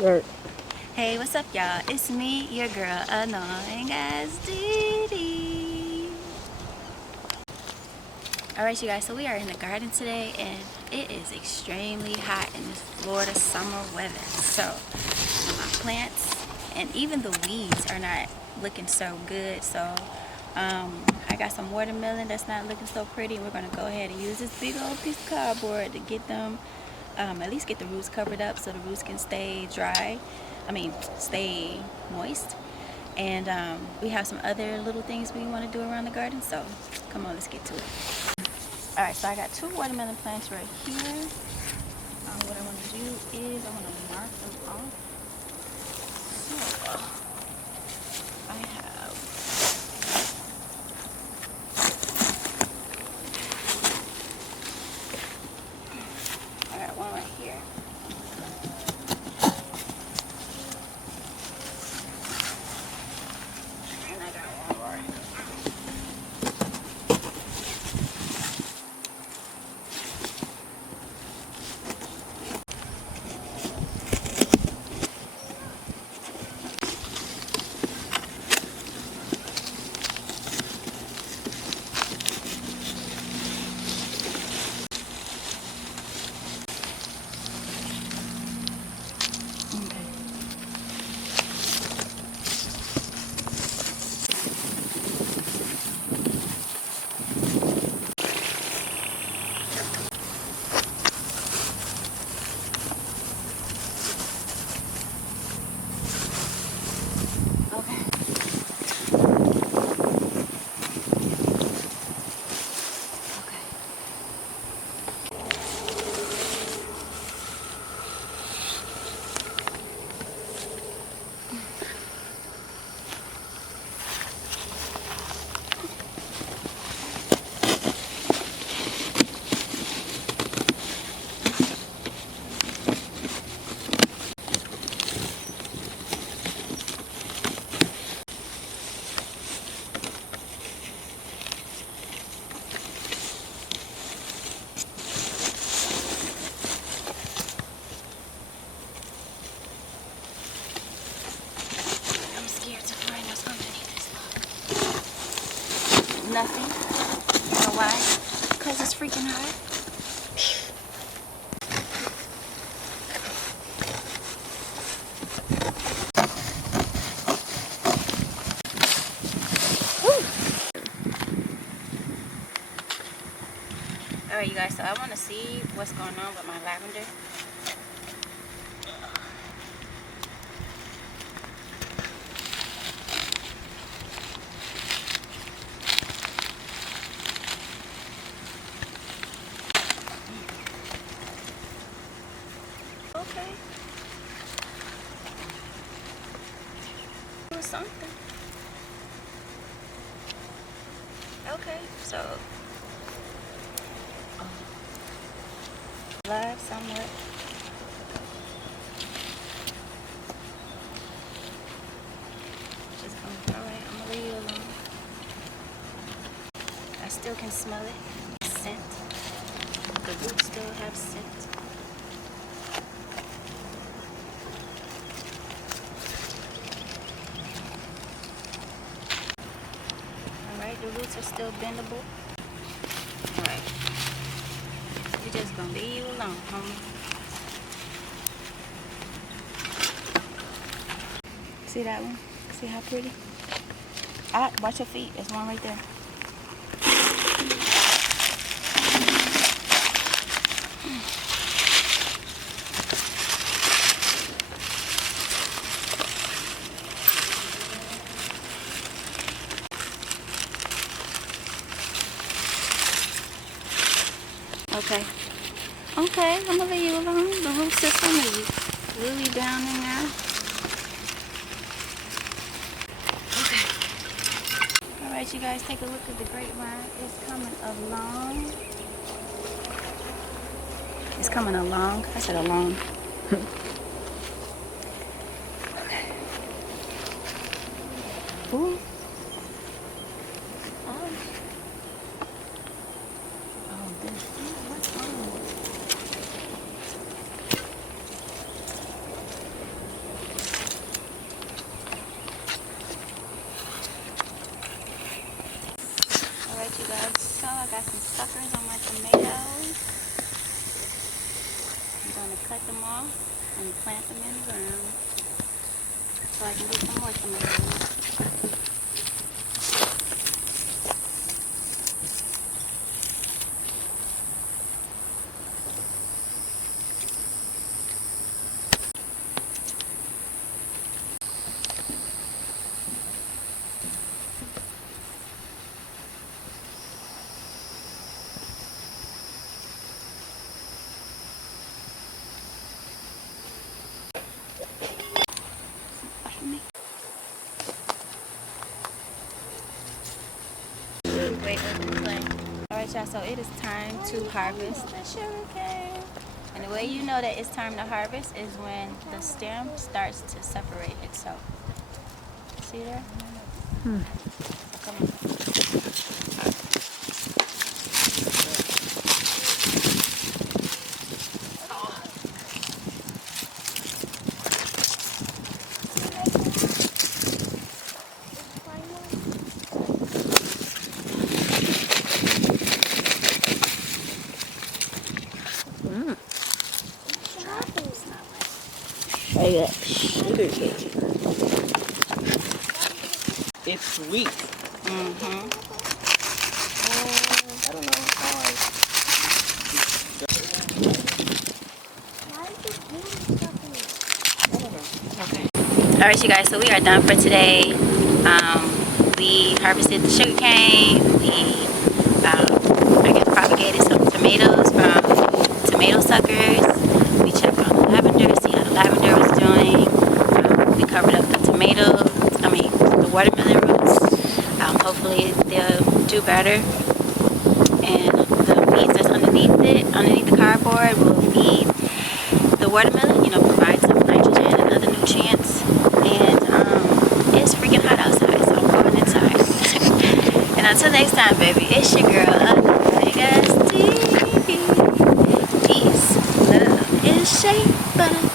Right. Hey, what's up, y'all? It's me, your girl, annoying as DiDi. Alright, you guys, so we are in the garden today, and it is extremely hot in this Florida summer weather. So, my plants and even the weeds are not looking so good. So, I got some watermelon that's not looking so pretty, and we're going to go ahead and use this big old piece of cardboard to get them, at least get the roots covered up so the roots can stay dry. Stay moist. And we have some other little things we want to do around the garden. So come on, let's get to it. All right, so I got two watermelon plants right here. What I want to do is I want to mark them off. So I have, I got one right here. And I got one more. Okay. Okay. I'm scared to find what's underneath this. Nothing. You know why? Because it's freaking hot. Alright, you guys, so I want to see what's going on with my lavender. Okay. Or something. Okay, so live somewhat. Just alright, I'm gonna leave it alone. I still can smell it. Scent. The roots still have scent. Alright, the roots are still bendable. Alright. We're just gonna leave you alone, homie. See that one? See how pretty? Ah, watch your feet. There's one right there. Okay. Okay, I'm gonna leave you alone. The root system is really down in there. Okay. Alright, you guys, take a look at the grapevine. It's coming along. It's coming along. I said along. Okay. Ooh. Oh. Oh, this. What's wrong? small and plant them in the ground so I can get some more tomatoes. Alright y'all, so it is time to harvest the sugar cane. And the way you know that it's time to harvest is when the stem starts to separate itself. See there? Come on. I got sugar cane. It's sweet. Mm-hmm. I don't know how Okay. Alright you guys, so we are done for today. We harvested the sugar cane. We I guess propagated some tomatoes from tomato suckers. We checked on the lavender, see how the lavender was doing. We covered up the the watermelon roots. Hopefully they'll do better. And the weeds that's underneath the cardboard, will feed the watermelon, provide some nitrogen and other nutrients. And it's freaking hot outside, so I'm going inside. And until next time, baby, it's your girl, annoyingasdidi. Peace, love, and shade, but